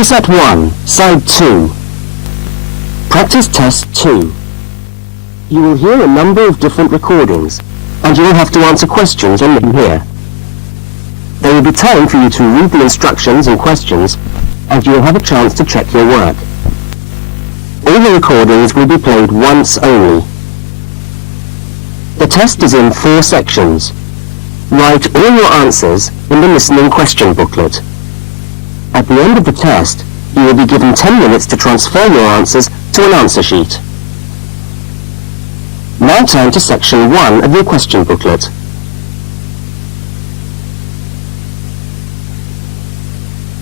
Cassette 1, Side 2. Practice Test 2. You will hear a number of different recordings, and you will have to answer questions on them here. There will be time for you to read the instructions and questions, and you will have a chance to check your work. All the recordings will be played once only. The test is in 4 sections. Write all your answers in the listening question booklet. At the end of the test, you will be given 10 minutes to transfer your answers to an answer sheet. Now turn to section 1 of your question booklet.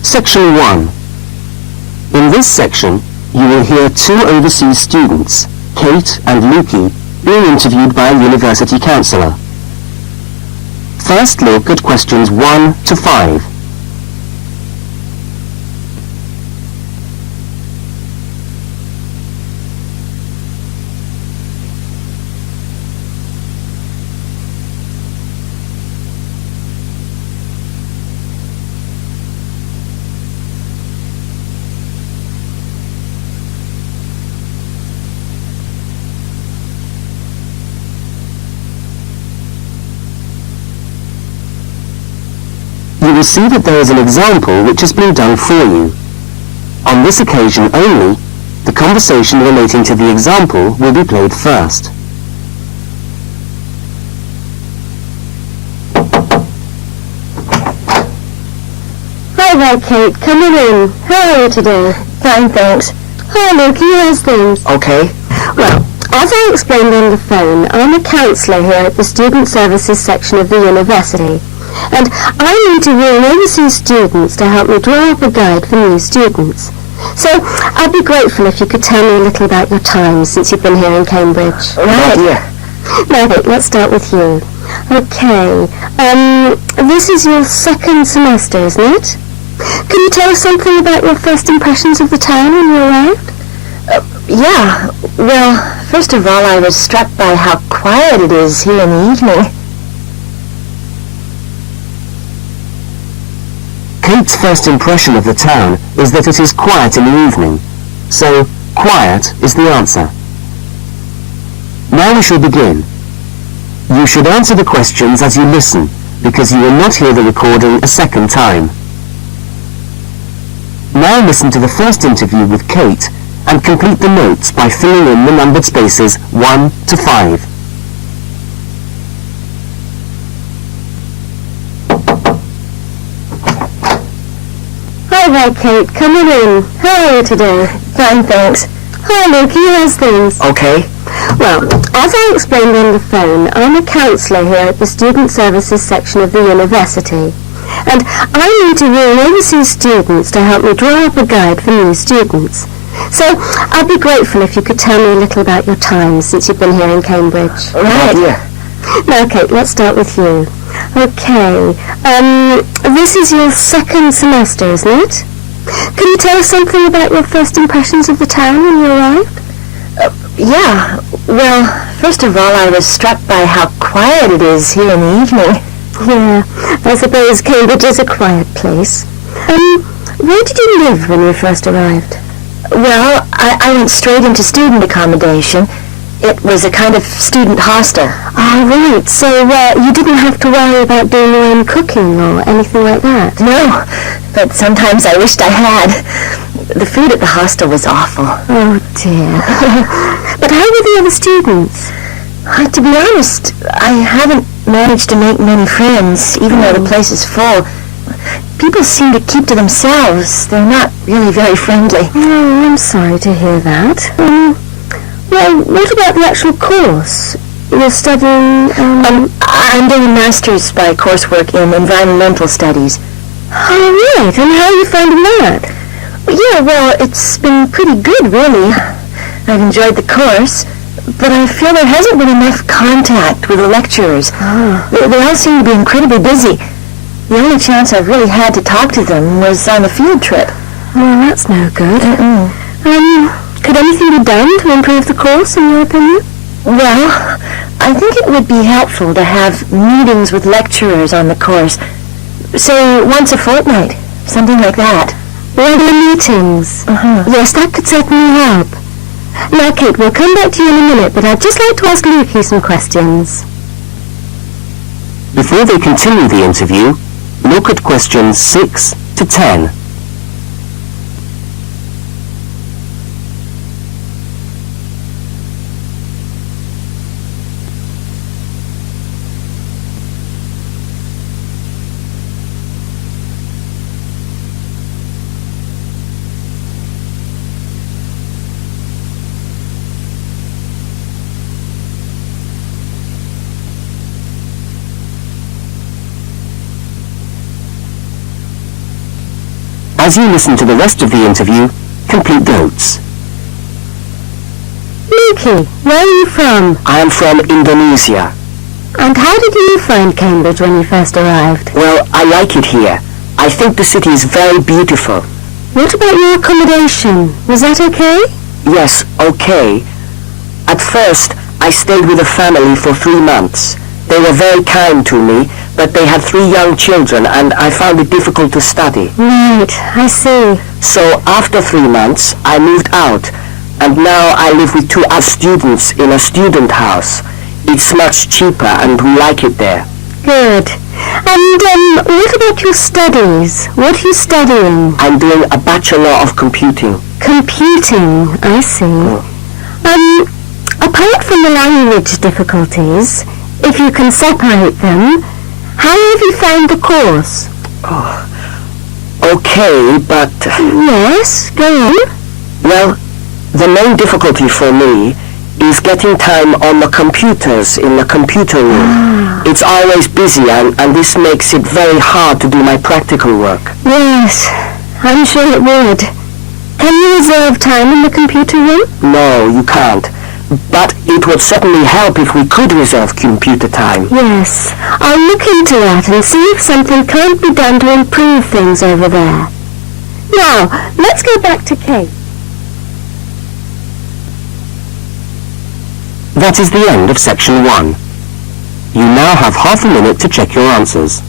Section 1. In this section, you will hear 2 overseas students, Kate and Lukey, being interviewed by a university counsellor. First look at questions 1 to 5. You will see that there is an example which has been done for you. On this occasion only, the conversation relating to the example will be played first. Hi there, Kate. Come on in. How are you today? Fine, thanks. Hi, Lukey. How's things? Okay. Well, as I explained on the phone, I'm a counsellor here at the Student Services section of the university. And I need to ring overseas students to help me draw up a guide for new students. So I'd be grateful if you could tell me a little about your time since you've been here in Cambridge. Right. Now, let's start with you. Okay, this is your 2nd semester, isn't it? Can you tell us something about your first impressions of the town when you arrived? Yeah. Well, first of all, I was struck by how quiet it is here in the evening. Kate's first impression of the town is that it is quiet in the evening, so quiet is the answer. Now we shall begin. You should answer the questions as you listen, because you will not hear the recording a second time. Now listen to the first interview with Kate and complete the notes by filling in the numbered spaces 1 to 5. Hi there, Kate. Come on in. How are you today? Fine, thanks. Hi, Lukey. How's things? Okay. Well, as I explained on the phone, I'm a counsellor here at the Student Services section of the university. And I need to ring overseas students to help me draw up a guide for new students. So I'd be grateful if you could tell me a little about your time since you've been here in Cambridge. Right. Now, Kate, let's start with you. Okay, this is your 2nd semester, isn't it? Can you tell us something about your first impressions of the town when you arrived? Yeah. Well, first of all, I was struck by how quiet it is here in the evening. Yeah, I suppose Cambridge is a quiet place. Where did you live when you first arrived? Well, I went straight into student accommodation. It was a kind of student hostel. Ah, right. So you didn't have to worry about doing your own cooking or anything like that? No, but sometimes I wished I had. The food at the hostel was awful. Oh, dear. But how were the other students? To be honest, I haven't managed to make many friends, even though the place is full. People seem to keep to themselves. They're not really very friendly. Oh, I'm sorry to hear that. Well, what about the actual course? You're studying, I'm doing a master's by coursework in environmental studies. Oh, right. And how are you finding that? Yeah, well, it's been pretty good, really. I've enjoyed the course, but I feel there hasn't been enough contact with the lecturers. Oh. They all seem to be incredibly busy. The only chance I've really had to talk to them was on a field trip. Well, that's no good. Could anything be done to improve the course, in your opinion? Well, I think it would be helpful to have meetings with lecturers on the course. Say, once a fortnight, something like that. Regular meetings? Yes, that could certainly help. Now, Kate, we'll come back to you in a minute, but I'd just like to ask Lukey some questions. Before they continue the interview, look at questions 6 to 10. As you listen to the rest of the interview, complete notes. Lukey, where are you from? I am from Indonesia. And how did you find Cambridge when you first arrived? Well, I like it here. I think the city is very beautiful. What about your accommodation? Was that okay? Yes, okay. At first, I stayed with a family for 3 months. They were very kind to me, but they had 3 young children and I found it difficult to study. Right, I see. So after 3 months, I moved out, and now I live with 2 other students in a student house. It's much cheaper and we like it there. Good. And what about your studies? What are you studying? I'm doing a Bachelor of Computing. Computing, I see. Apart from the language difficulties, if you can separate them, how have you found the course? Okay, but... Yes, go on. Well, the main difficulty for me is getting time on the computers in the computer room. It's always busy and this makes it very hard to do my practical work. Yes, I'm sure it would. Can you reserve time in the computer room? No, you can't. But it would certainly help if we could reserve computer time. Yes, I'll look into that and see if something can't be done to improve things over there. Now, let's go back to Kate. That is the end of section 1. You now have half a minute to check your answers.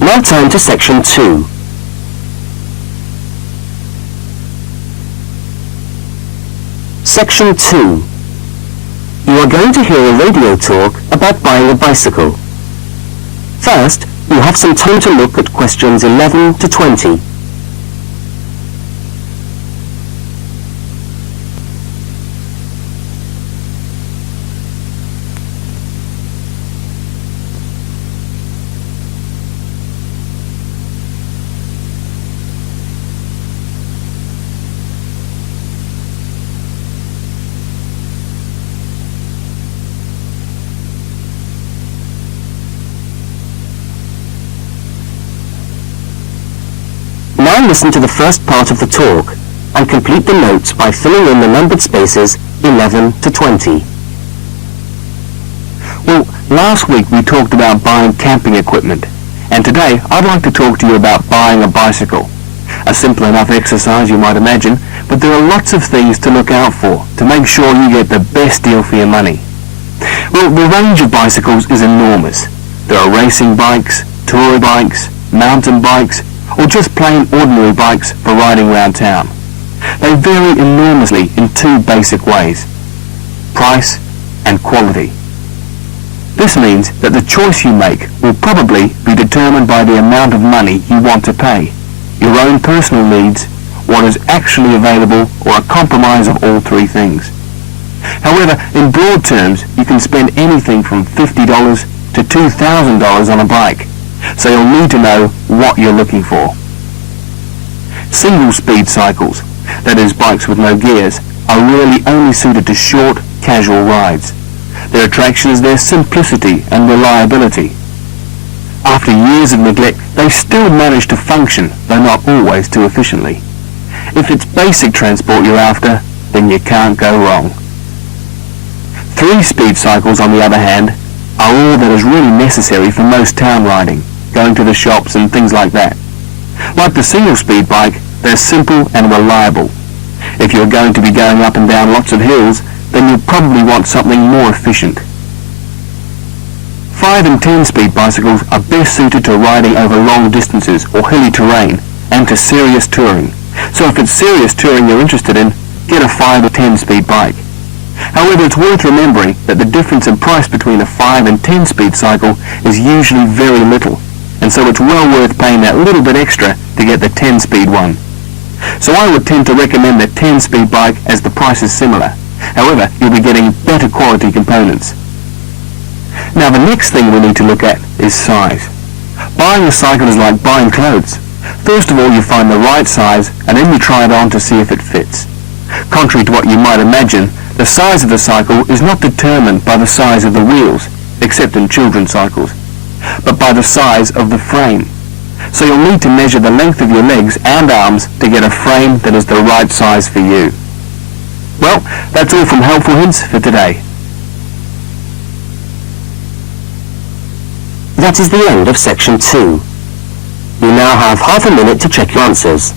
Now turn to section 2. Section 2. You are going to hear a radio talk about buying a bicycle. First, you have some time to look at questions 11 to 20. Now listen to the first part of the talk and complete the notes by filling in the numbered spaces 11 to 20. Well, last week we talked about buying camping equipment, and today I'd like to talk to you about buying a bicycle. A simple enough exercise, you might imagine, but there are lots of things to look out for to make sure you get the best deal for your money. Well, the range of bicycles is enormous. There are racing bikes, touring bikes, mountain bikes, or just plain ordinary bikes for riding around town. They vary enormously in 2 basic ways: price and quality. This means that the choice you make will probably be determined by the amount of money you want to pay, your own personal needs, what is actually available, or a compromise of all 3 things. However, in broad terms, you can spend anything from $50 to $2,000 on a bike, so you'll need to know what you're looking for. Single-speed cycles, that is bikes with no gears, are really only suited to short, casual rides. Their attraction is their simplicity and reliability. After years of neglect, they still manage to function, though not always too efficiently. If it's basic transport you're after, then you can't go wrong. 3-speed cycles, on the other hand, are all that is really necessary for most town riding, going to the shops and things like that. Like the single-speed bike, they're simple and reliable. If you're going to be going up and down lots of hills, then you'll probably want something more efficient. 5 and 10-speed bicycles are best suited to riding over long distances or hilly terrain and to serious touring. So if it's serious touring you're interested in, get a 5 or 10-speed bike. However, it's worth remembering that the difference in price between a 5 and 10-speed cycle is usually very little, and so it's well worth paying that little bit extra to get the 10-speed one. So I would tend to recommend the 10-speed bike as the price is similar. However, you'll be getting better quality components. Now the next thing we need to look at is size. Buying a cycle is like buying clothes. First of all, you find the right size and then you try it on to see if it fits. Contrary to what you might imagine, the size of the cycle is not determined by the size of the wheels, except in children's cycles, but by the size of the frame. So you'll need to measure the length of your legs and arms to get a frame that is the right size for you. Well, that's all from Helpful Hints for today. That is the end of section 2. You now have half a minute to check your answers.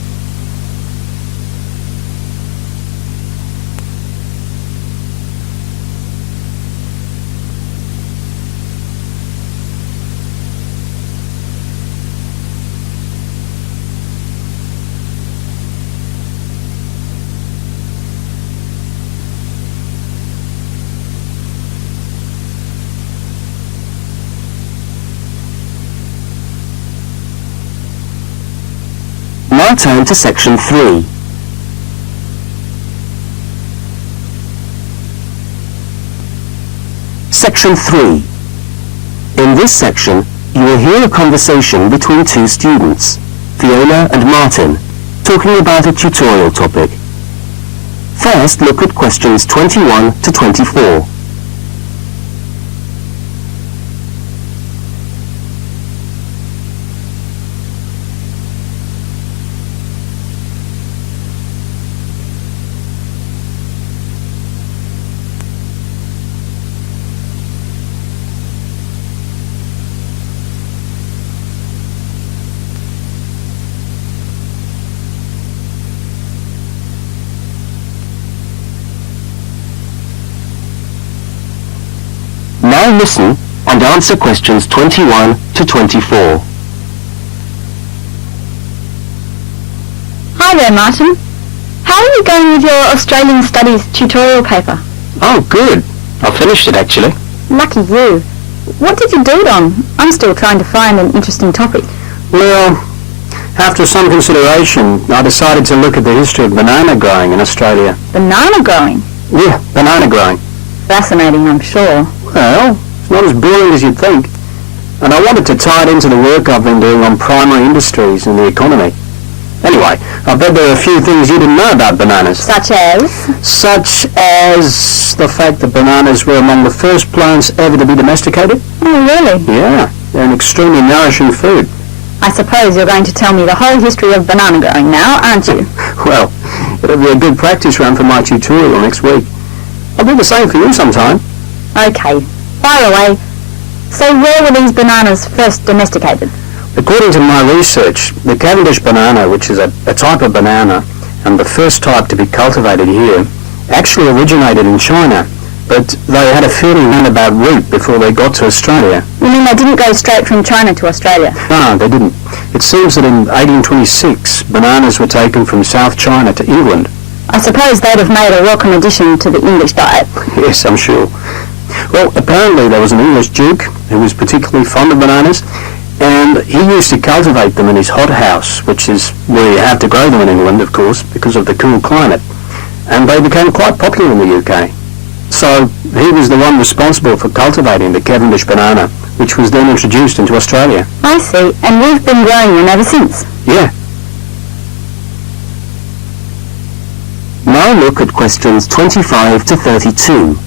Now turn to section 3. Section 3. In this section, you will hear a conversation between two students, Fiona and Martin, talking about a tutorial topic. First, look at questions 21 to 24. Now listen and answer questions 21 to 24. Hi there, Martin. How are you going with your Australian Studies tutorial paper? Oh, good. I finished it, actually. Lucky you. What did you do it on? I'm still trying to find an interesting topic. Well, after some consideration, I decided to look at the history of banana growing in Australia. Banana growing? Yeah, banana growing. Fascinating, I'm sure. Well, it's not as boring as you'd think. And I wanted to tie it into the work I've been doing on primary industries and the economy. Anyway, I bet there are a few things you didn't know about bananas. Such as? Such as the fact that bananas were among the first plants ever to be domesticated. Oh, really? Yeah, they're an extremely nourishing food. I suppose you're going to tell me the whole history of banana growing now, aren't you? Well, it'll be a good practice run for my tutorial next week. I'll do the same for you sometime. Okay, fire away. So where were these bananas first domesticated? According to my research, the Cavendish banana, which is a type of banana, and the first type to be cultivated here, actually originated in China, but they had a fairly roundabout route before they got to Australia. You mean they didn't go straight from China to Australia? No, they didn't. It seems that in 1826, bananas were taken from South China to England. I suppose they'd have made a welcome addition to the English diet. Yes, I'm sure. Well, apparently there was an English duke who was particularly fond of bananas, and he used to cultivate them in his hothouse, which is where you have to grow them in England, of course, because of the cool climate. And they became quite popular in the UK. So he was the one responsible for cultivating the Cavendish banana, which was then introduced into Australia. I see, and we've been growing them ever since. Yeah. Now look at questions 25 to 32.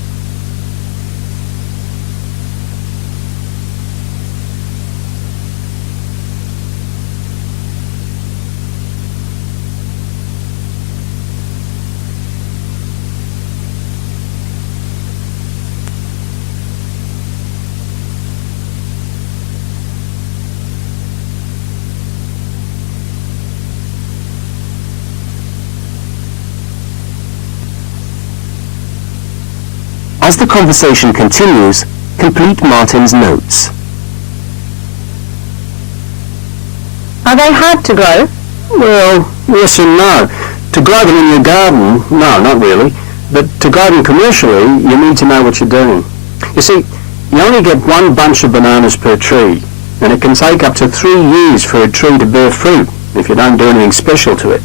As the conversation continues, complete Martin's notes. Are they hard to grow? Well, yes and no. To grow them in your garden, no, not really. But to grow them commercially, you need to know what you're doing. You see, you only get one bunch of bananas per tree, and it can take up to 3 years for a tree to bear fruit if you don't do anything special to it.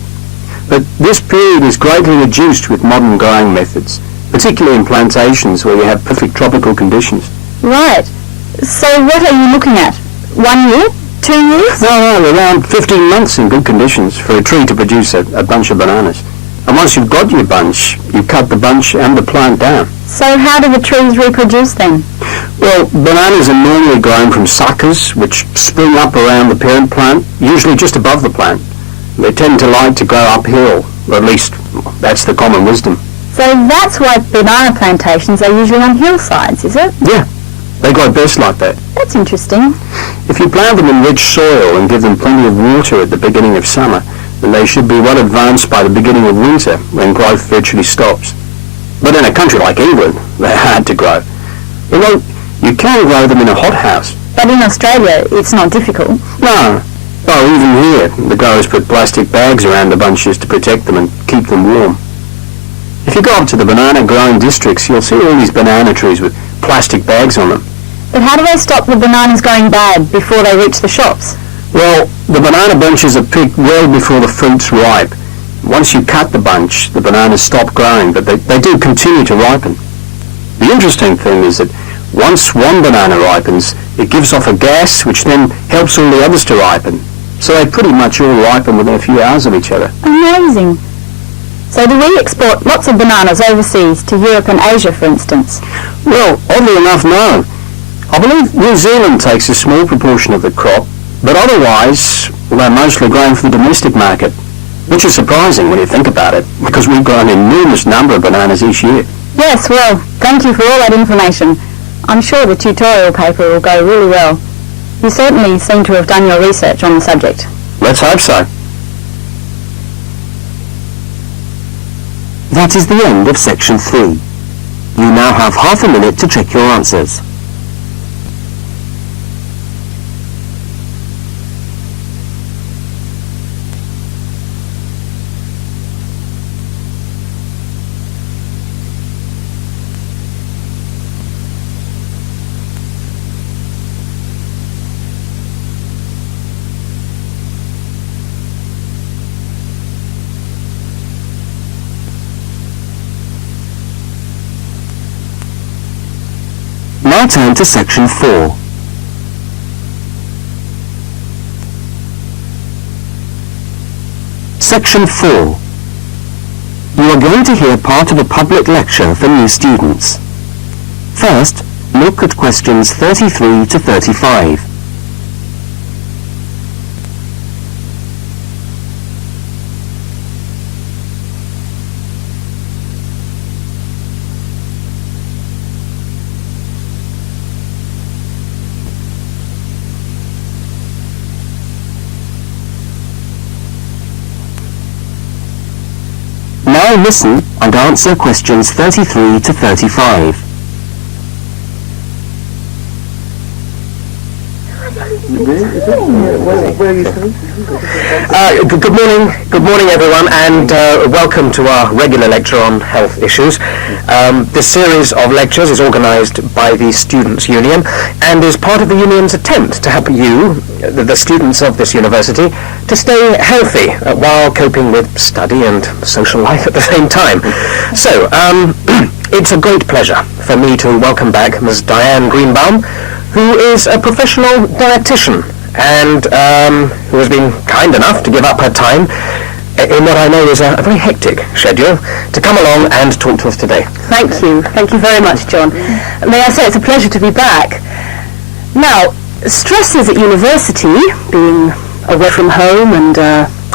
But this period is greatly reduced with modern growing methods, particularly in plantations where you have perfect tropical conditions. Right. So what are you looking at? 1 year? 2 years? No, around 15 months in good conditions for a tree to produce a bunch of bananas. And once you've got your bunch, you cut the bunch and the plant down. So how do the trees reproduce then? Well, bananas are normally grown from suckers, which spring up around the parent plant, usually just above the plant. They tend to like to grow uphill, or at least that's the common wisdom. So that's why banana plantations are usually on hillsides, is it? Yeah, they grow best like that. That's interesting. If you plant them in rich soil and give them plenty of water at the beginning of summer, then they should be well advanced by the beginning of winter, when growth virtually stops. But in a country like England, they're hard to grow. Although, you can grow them in a hothouse. But in Australia, it's not difficult. No. Oh, even here, the growers put plastic bags around the bunches to protect them and keep them warm. If you go up to the banana growing districts, you'll see all these banana trees with plastic bags on them. But how do they stop the bananas going bad before they reach the shops? Well, the banana bunches are picked well before the fruit's ripe. Once you cut the bunch, the bananas stop growing, but they do continue to ripen. The interesting thing is that once one banana ripens, it gives off a gas which then helps all the others to ripen. So they pretty much all ripen within a few hours of each other. Amazing. So do we export lots of bananas overseas to Europe and Asia, for instance? Well, oddly enough, no. I believe New Zealand takes a small proportion of the crop, but otherwise, they're mostly grown for the domestic market, which is surprising when you think about it, because we've grown an enormous number of bananas each year. Yes, well, thank you for all that information. I'm sure the tutorial paper will go really well. You certainly seem to have done your research on the subject. Let's hope so. That is the end of section 3. You now have half a minute to check your answers. Now turn to section 4. Section 4. You are going to hear part of a public lecture for new students. First, look at questions 33 to 35. Now listen and answer questions 33 to 35. Good morning everyone, and welcome to our regular lecture on health issues. This series of lectures is organised by the Students' Union and is part of the Union's attempt to help you, the students of this university, to stay healthy while coping with study and social life at the same time. So, it's a great pleasure for me to welcome back Ms. Diane Greenbaum, who is a professional dietitian and who has been kind enough to give up her time in what I know is a very hectic schedule to come along and talk to us today. Thank you. Thank you very much, John. May I say it's a pleasure to be back. Now, stresses at university, being away from home and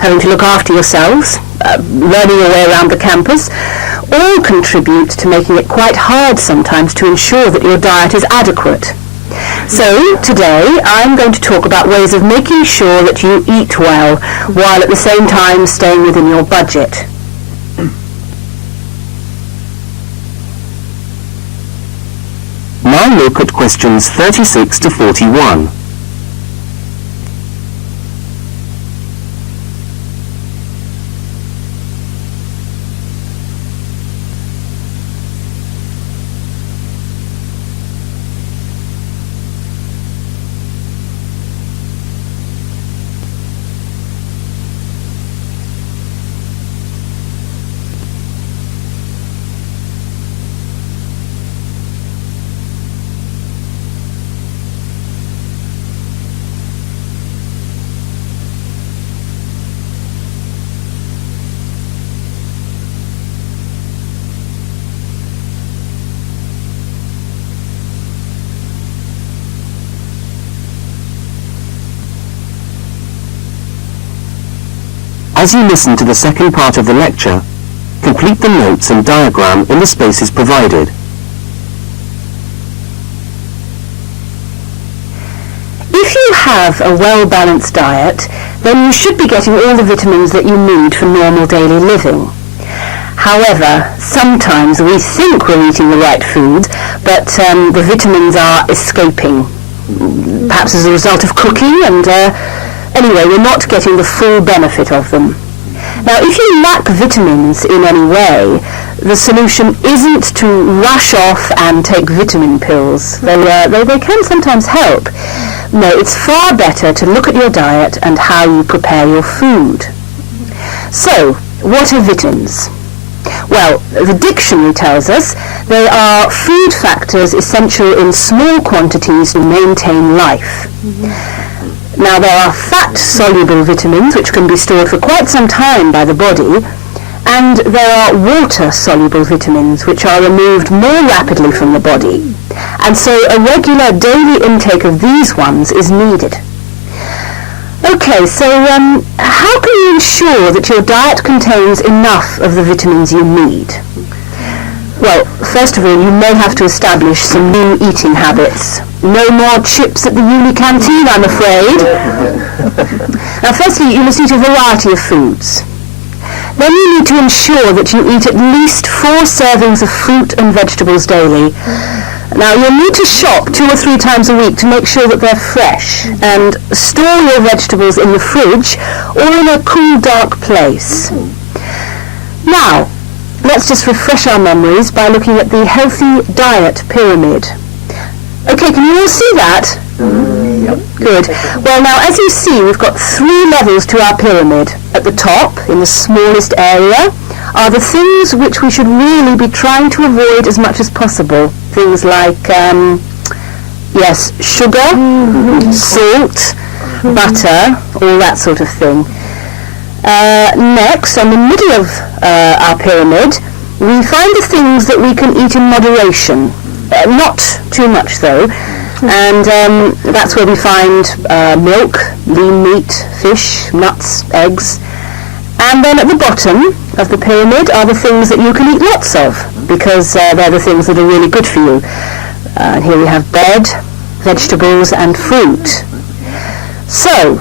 having to look after yourselves, learning your way around the campus, all contribute to making it quite hard sometimes to ensure that your diet is adequate. So, today, I'm going to talk about ways of making sure that you eat well, while at the same time staying within your budget. look at questions 36 to 41. As you listen to the second part of the lecture, complete the notes and diagram in the spaces provided. If you have a well-balanced diet, then you should be getting all the vitamins that you need for normal daily living. However, sometimes we think we're eating the right food, but the vitamins are escaping, perhaps as a result of cooking, and anyway, we're not getting the full benefit of them. Now, if you lack vitamins in any way, the solution isn't to rush off and take vitamin pills. They can sometimes help. No, it's far better to look at your diet and how you prepare your food. So, what are vitamins? Well, the dictionary tells us they are food factors essential in small quantities to maintain life. Now, there are fat-soluble vitamins which can be stored for quite some time by the body, and there are water-soluble vitamins which are removed more rapidly from the body, and so a regular daily intake of these ones is needed. Okay, so how can you ensure that your diet contains enough of the vitamins you need? Well, first of all, you may have to establish some new eating habits. No more chips at the uni canteen, I'm afraid. Now, firstly, you must eat a variety of foods. Then you need to ensure that you eat at least 4 servings of fruit and vegetables daily. Now, you'll need to shop 2 or 3 times a week to make sure that they're fresh, and store your vegetables in the fridge or in a cool, dark place. Now, let's just refresh our memories by looking at the healthy diet pyramid. Okay, can you all see that? Yep. Good. Well, now, as you see, we've got 3 levels to our pyramid. At the top, in the smallest area, are the things which we should really be trying to avoid as much as possible. Things like, yes, sugar, salt, butter, all that sort of thing. Next, on the middle of our pyramid, we find the things that we can eat in moderation. Not too much, though. And that's where we find milk, lean meat, fish, nuts, eggs. And then at the bottom of the pyramid are the things that you can eat lots of, because they're the things that are really good for you. Here we have bread, vegetables and fruit. So,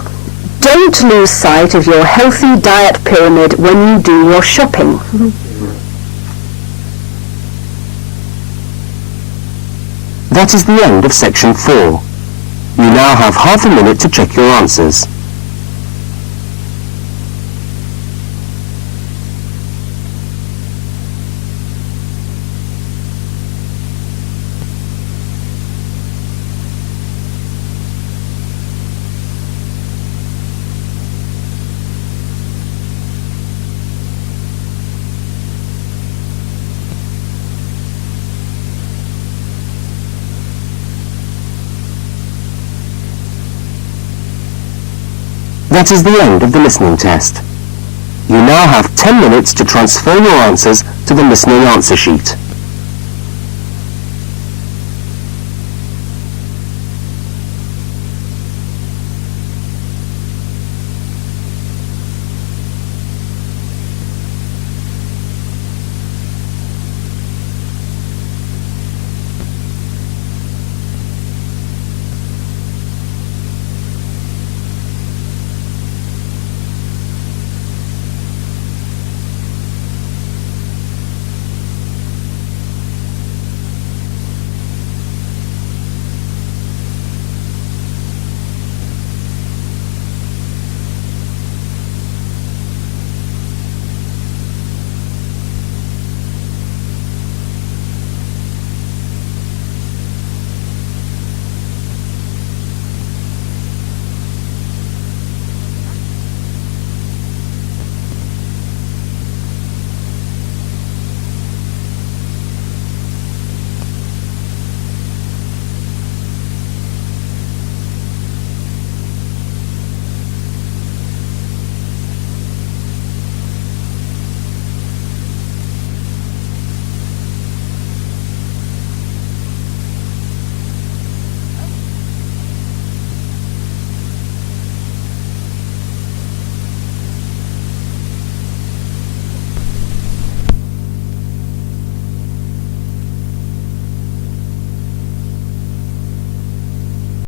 don't lose sight of your healthy diet pyramid when you do your shopping. That is the end of section 4. You now have half a minute to check your answers. That is the end of the listening test. You now have 10 minutes to transfer your answers to the listening answer sheet.